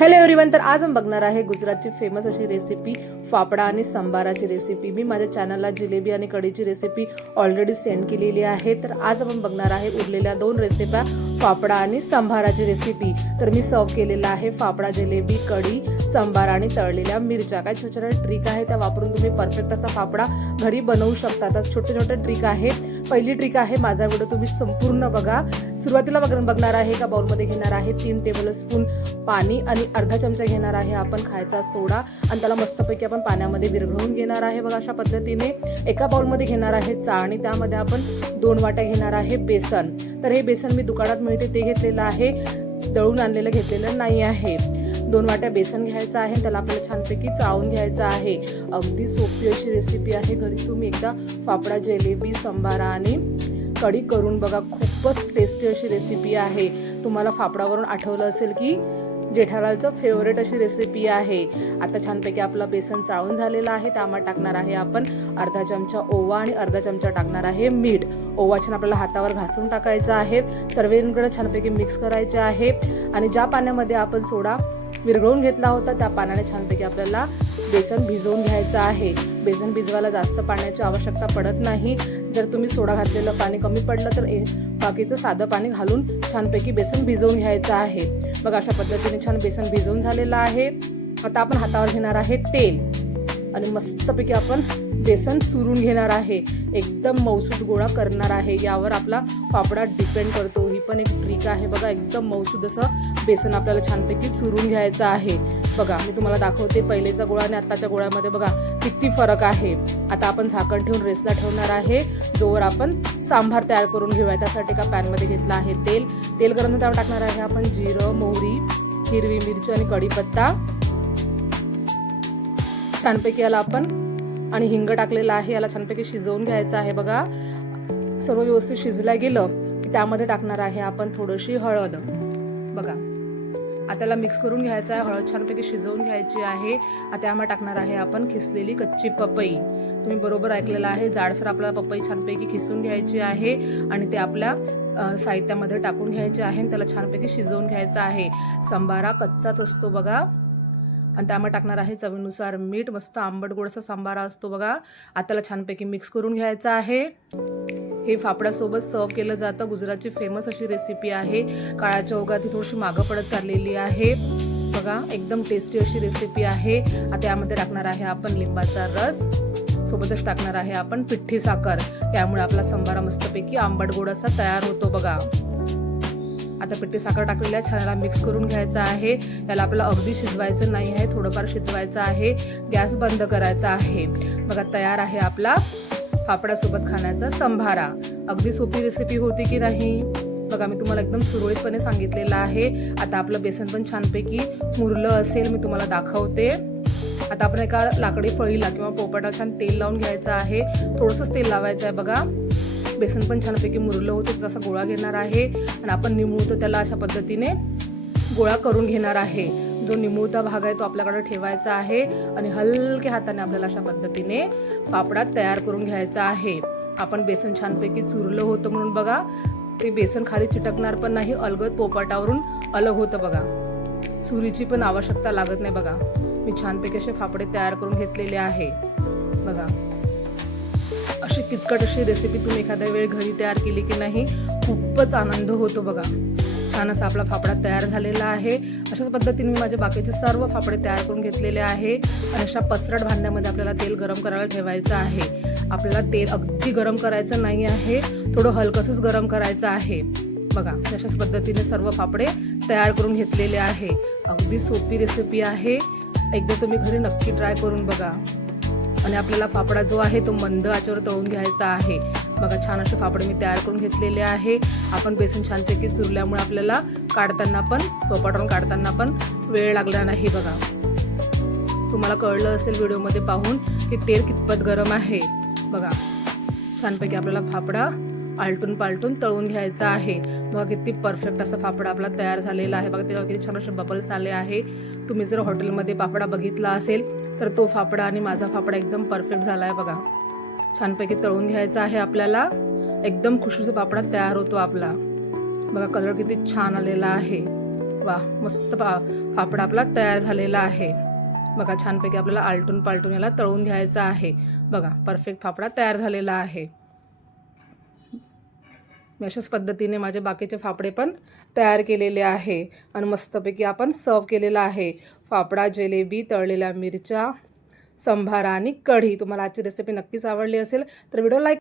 Hello everyone तर आज आपण बघणार आहे गुजरातची फेमस अशी रेसिपी फाफडा आणि सांबाराची रेसिपी मी माझ्या चॅनलला जिलेबी आणि कढीची रेसिपी ऑलरेडी सेंड केलेली आहे. तर आज आपण बघणार आहे उरलेल्या दोन रेसिप्या फाफडा आणि सांभाराची रेसिपी तर मी सर्व केलेला आहे फाफडा जिलेबी कढी सांबार आणि तळलेल्या मिरच्या. काय छोट्या छोट्या ट्रिक आहे त्या वापरून तुम्ही परफेक्ट असा फाफडा घरी बनवू शकता. तर छोटे छोटे ट्रिक आहेत पहिली ट्रिक आहे माझा व्हिडिओ तुम्ही संपूर्ण बघा. सुरुवातीला बघ- बघणार आहे का? बाउलमध्ये घेणार आहे तीन टेबल स्पून पाणी आणि अर्धा चमचा घेणार आहे आपण खायचा सोडा. आणि त्याला मस्तपैकी आपण पाण्यामध्ये विरघळून घेणार आहे बघा अशा पद्धतीने. एका बाउलमध्ये घेणार आहे चाळणी त्यामध्ये आपण दोन वाट्या घेणार आहे बेसन. तर हे बेसन मी दुकानात मिळते ते घेतलेलं आहे. दळून आणलेलं घेतलेलं नाही आहे. दोन वाट्या बेसन घ्यायचं आहे त्याला आपल्याला छानपैकी चावून घ्यायचं आहे. अगदी सोपी अशी रेसिपी आहे. घरी तुम्ही एकदा फाफडा जिलेबी संबारा आणि कढी करून बघा. खूपच टेस्टी अशी रेसिपी आहे. तुम्हाला फाफडावरून आठवलं असेल की जेठालालचं फेवरेट अशी रेसिपी आहे. आता छानपैकी आपलं बेसन चाळून झालेलं आहे. त्यामध्ये टाकणार आहे आपण अर्धा चमचा ओवा आणि अर्धा चमचा टाकणार आहे मीठ. ओवा छान आपल्याला हातावर घासून टाकायचं आहे. सर्वांकडे छानपैकी मिक्स करायचे आहे. आणि ज्या पाण्यामध्ये आपण सोडा विरघळून घेतला होता. त्या पाण्याने छानपैकी आपल्याला बेसन भिजवून घ्यायचं आहे. बेसन भिजवायला जास्त पाण्याची आवश्यकता पडत नाही. जर तुम्ही सोडा घातलेलं पाणी कमी पडलं तर बाकीचं साधं पाणी घालून छानपैकी बेसन भिजवून घ्यायचं आहे. मग अशा पद्धतीने छान बेसन भिजवून झालेलं आहे. आता आपण हातावर घेणार आहे तेल. आणि मस्तपैकी आपण बेसन चुरून घेणार आहे. एकदम मौसूद गोळा करणार आहे. यावर आपला पापडा डिपेंड करतो. ही पण एक ट्रिक आहे बघा. एकदम मौसूद असं बेसन आपल्याला छानपैकी चुरून घ्यायचं आहे. बघा मी तुम्हाला दाखवते. पहिलेचा गोळा आणि आताच्या गोळ्यामध्ये बघा किती फरक आहे. आता आपण झाकण ठेवून रेसला ठेवणार आहे. जोवर आपण सांभार तयार करून घेऊया. त्यासाठी का पॅनमध्ये घेतला आहे तेल. तेल गरम त्यावर टाकणार आहे आपण जिरं मोहरी हिरवी मिरची आणि कढीपत्ता. छानपैकी याला आपण आणि हिंग टाकलेला आहे. याला छानपैकी शिजवून घ्यायचं आहे. बघा सर्व व्यवस्थित शिजला गेलं की त्यामध्ये टाकणार आहे आपण थोडीशी हळद. बघा आता त्याला मिक्स करून घ्यायचं आहे. हळद छानपैकी शिजवून घ्यायची आहे. आता यामध्ये टाकणार आहे आपण खिसलेली कच्ची पपई. तुम्ही बरोबर ऐकलेलं आहे. जाडसर आपल्याला पपई छानपैकी खिसून घ्यायची आहे आणि ते आपल्या साहित्यामध्ये टाकून घ्यायचे आहे आणि त्याला छानपैकी शिजवून घ्यायचं आहे. सांबारा कच्चाच असतो बघा. आणि त्यामध्ये टाकणार आहे चवीनुसार मीठ मस्त आंबट गोडसा सांबारा असतो बघा. आताला छानपैकी मिक्स करून घ्यायचं आहे. हे फापड्यासोबत सर्व केलं जातं. गुजरातची फेमस अशी रेसिपी आहे. काळाच्या ओघात ही थोडीशी मागं पडत चाललेली आहे. बघा एकदम टेस्टी अशी रेसिपी आहे. आता यामध्ये टाकणार आहे आपण लिंबाचा रस. सोबतच टाकणार आहे आपण पिठ्ठी साखर. त्यामुळे आपला संबारा मस्तपैकी आंबट गोड असा तयार होतो बघा. आता पिठी साखर टाकलेल्या छानला मिक्स करून घ्यायचा आहे. याला आपल्याला अगदी शिजवायचं नाही आहे. थोडंफार शिजवायचं आहे. गॅस बंद करायचा आहे. बघा तयार आहे आपला फाफड्यासोबत खाण्याचा संभारा. अगदी सोपी रेसिपी होती की नाही? बघा मी तुम्हाला एकदम सुरळीतपणे सांगितलेलं आहे. आता आपलं बेसन पण छानपैकी मुरलं असेल. मी तुम्हाला दाखवते. आता आपण एका लाकडी फळीला किंवा पोपटा छान तेल लावून घ्यायचं आहे. थोडंसंच तेल लावायचं आहे बघा. बेसन पण छानपैकी मुरलं होतं जसा गोळा घेणार आहे. आणि आपण निमुळतो त्याला अशा पद्धतीने गोळा करून घेणार आहे. जो निमुळता भाग आहे तो आपल्याकडे ठेवायचा आहे आणि हलक्या हाताने आपल्याला अशा पद्धतीने पापडात तयार करून घ्यायचा आहे. आपण बेसन छानपैकी चुरलं होतं म्हणून बघा. ते बेसन खाली चिटकणार पण नाही अलगद पोपाटावरून अलग होतं बघा. सुरीची पण आवश्यकता लागत नाही बघा. मी छानपैकी असे फापडे तयार करून घेतलेले आहे. बघा. किचकट अशी रेसिपी तुम्ही एखाद्या वेळ घरी तयार केली की नाही खूपच आनंद होतो बघा. छान असा आपला फाफडा तयार झालेला आहे. अशाच पद्धतीने मी माझे बाकीचे सर्व फाफडे तयार करून घेतलेले आहे. अशा पसरट भांड्यामध्ये आपल्याला तेल गरम करायला ठेवायचं आहे. आपल्याला तेल अगदी गरम करायचं नाही आहे. थोडं हलकसंच गरम करायचं आहे. बघा अशाच पद्धतीने सर्व फाफडे तयार करून घेतलेले आहे. अगदी सोपी रेसिपी आहे. एकदा तुम्ही घरी नक्की ट्राय करून बघा. आणि आपल्याला फाफडा जो आहे तो मंद आचेवर तळून घ्यायचा आहे. बघा छान असे फाफडे मी तयार करून घेतलेले आहे. आपण बेसन छानपैकी चुरल्यामुळे आपल्याला काढताना पण पोपाटून काढताना पण वेळ लागला नाही बघा. तुम्हाला कळलं असेल व्हिडिओमध्ये पाहून की तेल कितपत गरम आहे. बघा छानपैकी आपल्याला फाफडा आलटून पालटून तळून घ्यायचा आहे. बघा किती परफेक्ट असा फाफडा आपला तयार झालेला आहे. बघा तेव्हा किती छान असे बबल्स आले आहे. तुम्ही जर हॉटेलमध्ये फाफडा बघितला असेल तर तो फाफडा आणि माझा फाफडा एकदम परफेक्ट झाला आहे बघा. छानपैकी तळून घ्यायचा आहे आपल्याला. एकदम खुशखुशी पापडा तयार होतो आपला. बघा कलर किती छान आलेला आहे. वा मस्त पा फाफडा आपला तयार झालेला आहे. बघा छानपैकी आपल्याला आलटून पालटून याला तळून घ्यायचा आहे. बघा परफेक्ट फाफडा तयार झालेला आहे. मी अशाच पद्धतीने माझे बाकीचे फाफडे पण तयार केलेले आहे. आणि मस्तपैकी आपण सर्व केलेला आहे. फाफडा जिलेबी तळलेल्या मिरच्या संभारा आणि कढी. तुम्हाला आजची रेसिपी नक्कीच आवडली असेल तर व्हिडिओ लाईक